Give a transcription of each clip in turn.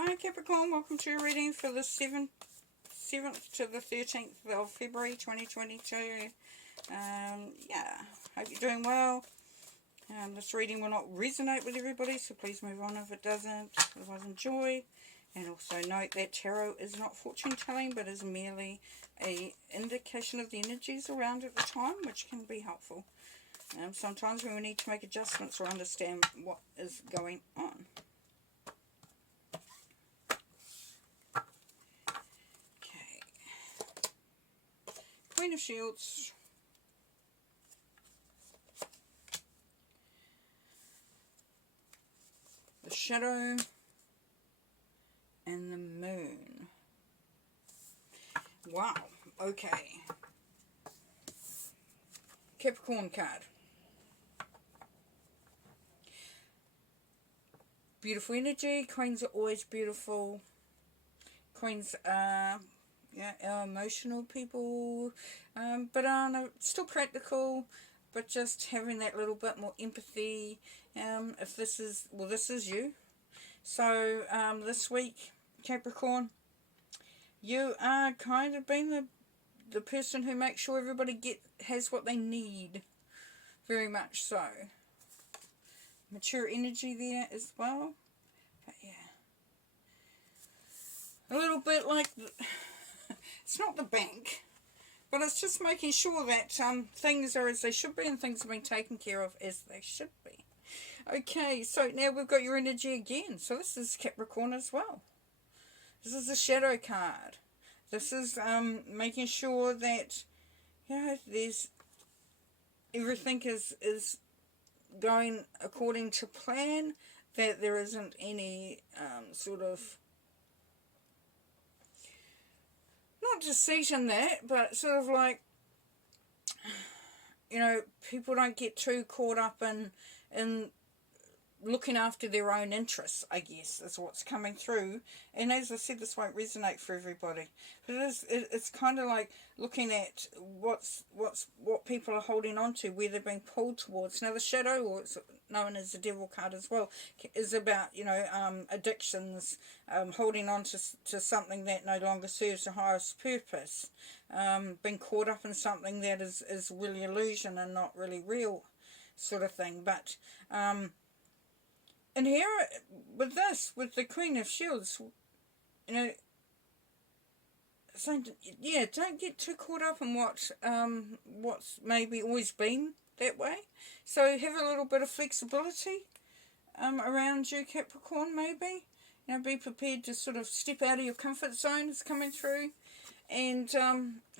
Hi Capricorn, welcome to your reading for the 7th to the 13th of February 2022. Yeah, hope you're doing well. This reading will not resonate with everybody, so please move on if it doesn't. Otherwise enjoy. And also note that tarot is not fortune telling, but is merely an indication of the energies around at the time, which can be helpful. Sometimes we will need to make adjustments or understand what is going on. Queen of Shields, the Shadow, and the Moon. Wow, okay. Capricorn card. Beautiful energy. Queens are always beautiful. Queens are our emotional people, but are still practical, but just having that little bit more empathy. If this is, well, this is you. So this week, Capricorn, you are kind of being the person who makes sure everybody has what they need. Very much so. Mature energy there as well. But yeah. A little bit like, it's not the bank, but it's just making sure that things are as they should be and things are being taken care of as they should be. Okay, so now we've got your energy again. So this is Capricorn as well. This is the Shadow card. This is making sure that, there's everything is going according to plan, that there isn't any sort of, not deceit in that, but sort of like, people don't get too caught up in looking after their own interests, I guess, is what's coming through. And as I said, this won't resonate for everybody, but it's kind of like looking at what people are holding on to, where they're being pulled towards. Now the Shadow, or it's known as the Devil card as well, is about addictions, holding on to something that no longer serves the highest purpose, being caught up in something that is really illusion and not really real, sort of thing. But and here, with the Queen of Shields, so yeah, don't get too caught up in what's maybe always been that way. So have a little bit of flexibility around you, Capricorn, maybe. Be prepared to sort of step out of your comfort zone. It's coming through. And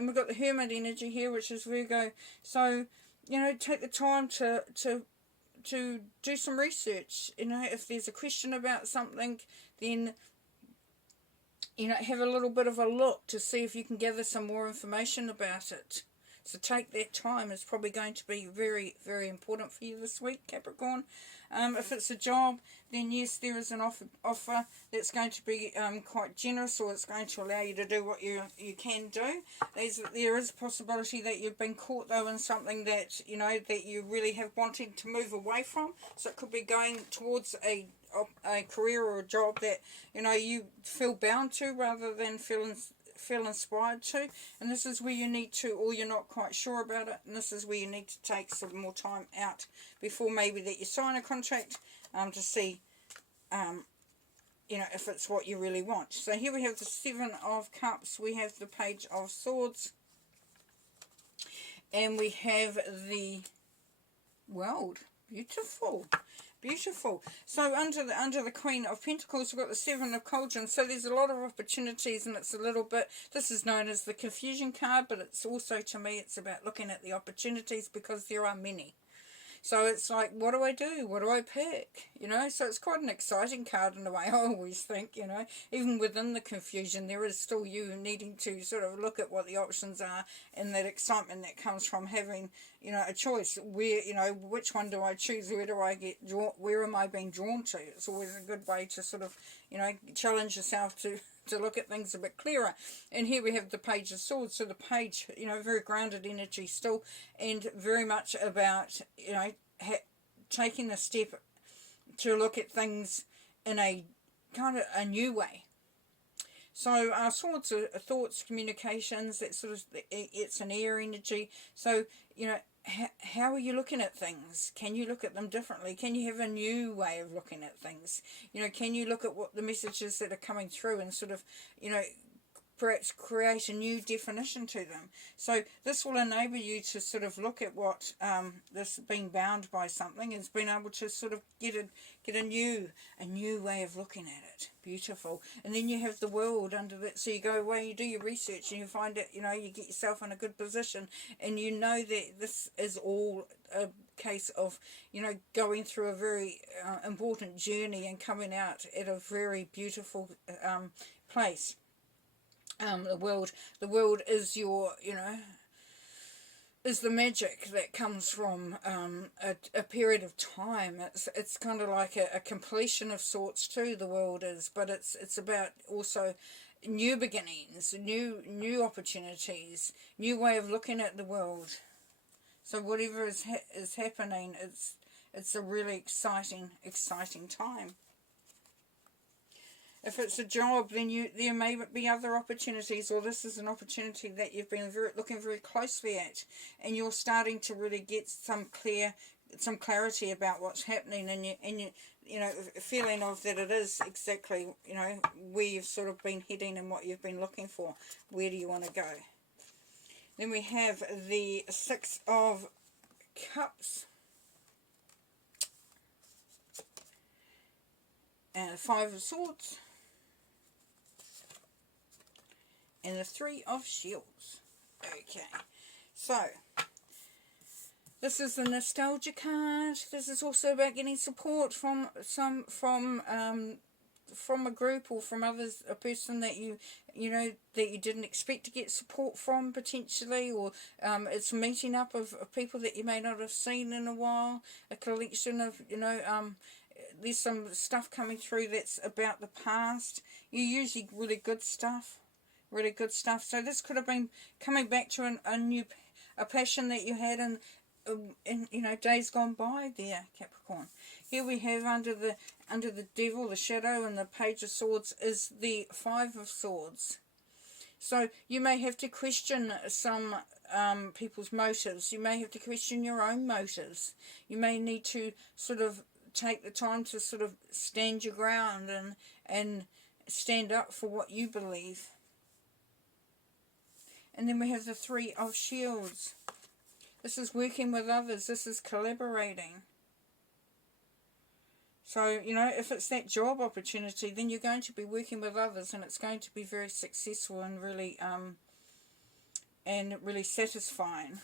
we've got the Hermit energy here, which is Virgo. So, take the time to do some research. If there's a question about something, then have a little bit of a look to see if you can gather some more information about it. So take that time. It's probably going to be very, very important for you this week, Capricorn. If it's a job, then yes, there is an offer that's going to be quite generous, or it's going to allow you to do what you can do. There is a possibility that you've been caught, though, in something that, that you really have wanted to move away from. So it could be going towards a career or a job that, you feel bound to rather than feel inspired to, and this is where you need to, or you're not quite sure about it, and this is where you need to take some more time out before maybe that you sign a contract to see if it's what you really want. So here we have the Seven of Cups, we have the Page of Swords, and we have the World. Beautiful. So under the Queen of Pentacles, we've got the Seven of Cauldrons. So there's a lot of opportunities, and it's a little bit, this is known as the Confusion card, but it's also, to me, it's about looking at the opportunities, because there are many. So it's like, what do I do? What do I pick? So it's quite an exciting card in a way, I always think, Even within the confusion, there is still you needing to sort of look at what the options are, and that excitement that comes from having, a choice. Where, which one do I choose? Where do I get drawn? Where am I being drawn to? It's always a good way to sort of, challenge yourself to look at things a bit clearer. And here we have the Page of Swords. So the Page, very grounded energy still, and very much about, taking the step to look at things in a kind of a new way. So our swords are thoughts, communications, that sort of, it's an air energy. So, you know, how are you looking at things? Can you look at them differently? Can you have a new way of looking at things? You know, can you look at what the messages that are coming through and sort of, you know, perhaps create a new definition to them. So this will enable you to sort of look at what this being bound by something is, being able to sort of get a new way of looking at it. Beautiful. And then you have the world under that. So you go away, you do your research, and you find it. You know, you get yourself in a good position, and you know that this is all a case of, you know, going through a very important journey and coming out at a very beautiful place. The world is your, you know, is the magic that comes from a period of time. It's kind of like a completion of sorts too, the world is, but it's about also new beginnings, new opportunities, new way of looking at the world. So whatever is happening, it's a really exciting time. If it's a job, then there may be other opportunities, or this is an opportunity that you've been looking very closely at, and you're starting to really get some clarity about what's happening, and you know, feeling of that it is exactly, you know, where you've sort of been heading and what you've been looking for. Where do you want to go? Then we have the Six of Cups. And Five of Swords. And the Three of Shields. Okay, so this is the nostalgia card. This is also about getting support from a group or from others, a person that you know that you didn't expect to get support from potentially, or it's a meeting up of people that you may not have seen in a while. A collection of, you know, there's some stuff coming through that's about the past. Usually really good stuff. Really good stuff. So this could have been coming back to a passion that you had in you know, days gone by there, Capricorn. Here we have under the Devil, the Shadow, and the Page of Swords is the Five of Swords. So you may have to question some people's motives. You may have to question your own motives. You may need to sort of take the time to sort of stand your ground and stand up for what you believe. And then we have the Three of Shields. This is working with others. This is collaborating. So, you know, if it's that job opportunity, then you're going to be working with others, and it's going to be very successful and really satisfying.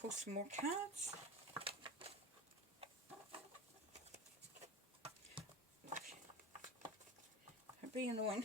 Pull some more cards. Don't be annoying.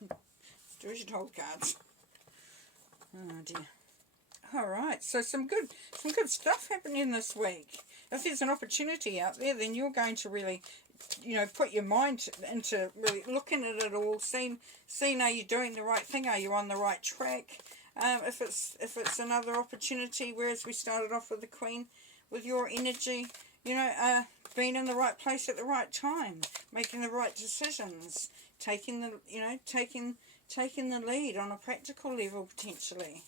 Let's do as you're told, cards. Oh dear. Alright, so some good stuff happening this week. If there's an opportunity out there, then you're going to really, you know, put your mind into really looking at it all, seeing are you doing the right thing, are you on the right track. If it's another opportunity, whereas we started off with the Queen, with your energy, you know, being in the right place at the right time, making the right decisions, taking the lead on a practical level potentially.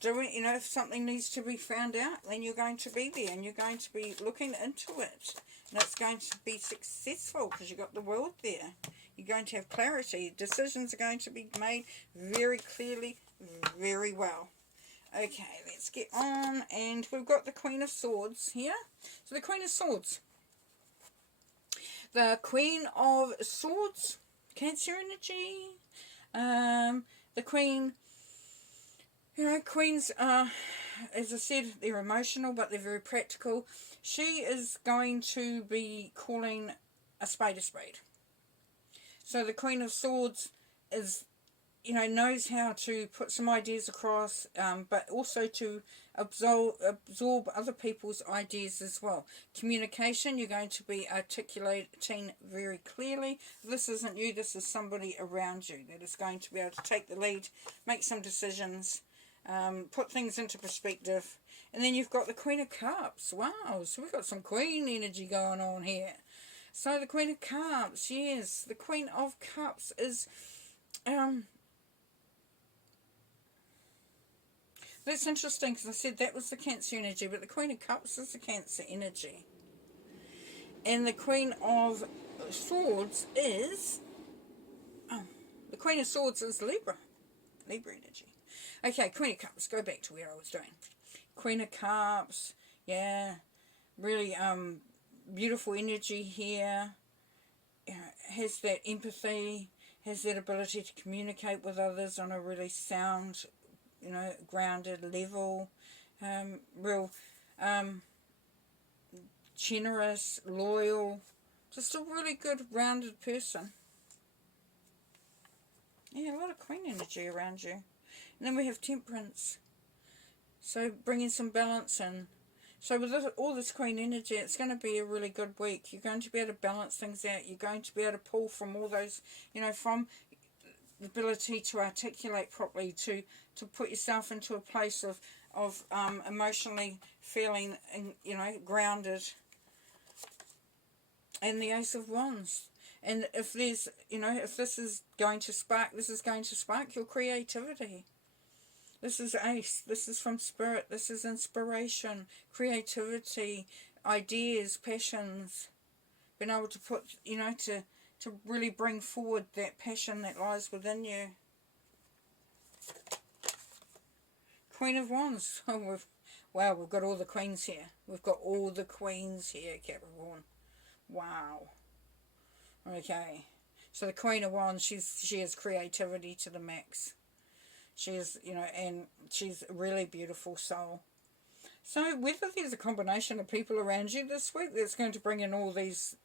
Doing, you know, if something needs to be found out, then you're going to be there and you're going to be looking into it, and it's going to be successful because you've got the world there. You're going to have clarity. Decisions are going to be made very clearly, very well. Okay, let's get on, and we've got the Queen of Swords here. So the Queen of Swords. The Queen of Swords, Cancer energy. The Queen, you know, Queens are, as I said, they're emotional, but they're very practical. She is going to be calling a spade a spade. So the Queen of Swords is, you know, knows how to put some ideas across, but also to absorb other people's ideas as well. Communication, you're going to be articulating very clearly. This isn't you, this is somebody around you that is going to be able to take the lead, make some decisions, put things into perspective, And then you've got the Queen of Cups. Wow, so we've got some Queen energy going on here. So the Queen of Cups, yes, the Queen of Cups is, that's interesting because I said that was the Cancer energy, but the Queen of Cups is the Cancer energy. And the Queen of Swords is, the Queen of Swords is Libra energy. Okay, Queen of Cups, go back to where I was doing. Queen of Cups, yeah, really beautiful energy here. Has that empathy, has that ability to communicate with others on a really sound, grounded level. Real generous, loyal, just a really good rounded person. Yeah, a lot of Queen energy around you. And then we have Temperance. So bringing some balance in. So with all this Queen energy, it's going to be a really good week. You're going to be able to balance things out. You're going to be able to pull from all those, from the ability to articulate properly, to put yourself into a place of emotionally feeling, grounded. And the Ace of Wands. And if there's, if this is going to spark your creativity. This is Ace. This is from Spirit. This is inspiration, creativity, ideas, passions. Being able to put, to really bring forward that passion that lies within you. Queen of Wands. Oh, we've got all the queens here. We've got all the queens here, Capricorn. Wow. Okay. So the Queen of Wands, she has creativity to the max. She is, and she's a really beautiful soul. So whether there's a combination of people around you this week that's going to bring in all these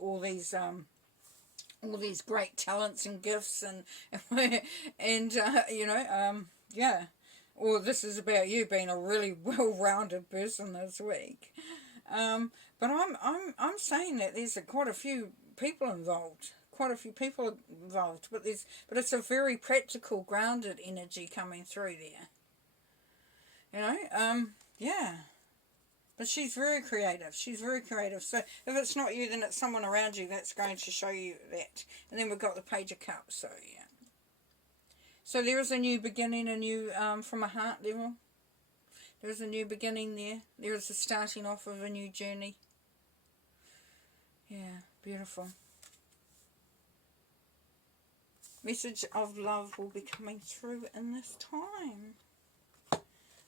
great talents and gifts and yeah, or this is about you being a really well-rounded person this week. But I'm saying that there's quite a few people involved. But it's a very practical, grounded energy coming through there. Yeah. But she's very creative. So if it's not you, then it's someone around you that's going to show you that. And then we've got the Page of Cups. So yeah. So there is a new beginning, from a heart level. There is a new beginning there. There is a starting off of a new journey. Yeah, beautiful. Message of love will be coming through in this time.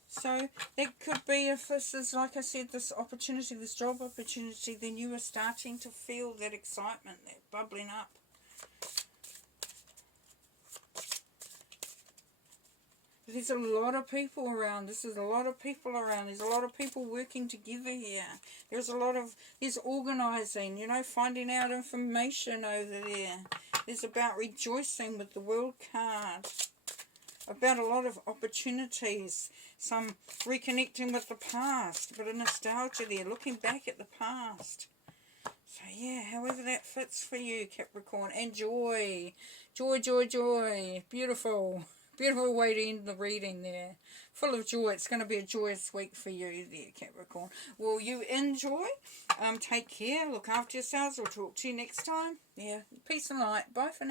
So it could be, if this is, like I said, this opportunity, this job opportunity, then you are starting to feel that excitement, that bubbling up. There's a lot of people around. There's a lot of people working together here. There's organising, finding out information over there. There's about rejoicing with the World card. About a lot of opportunities. Some reconnecting with the past. A bit of nostalgia there, looking back at the past. So yeah, however that fits for you, Capricorn. And joy. Joy. Beautiful. Beautiful way to end the reading there. Full of joy. It's going to be a joyous week for you there, Capricorn. Will you enjoy? Take care. Look after yourselves. We'll talk to you next time. Yeah. Peace and light. Bye for now.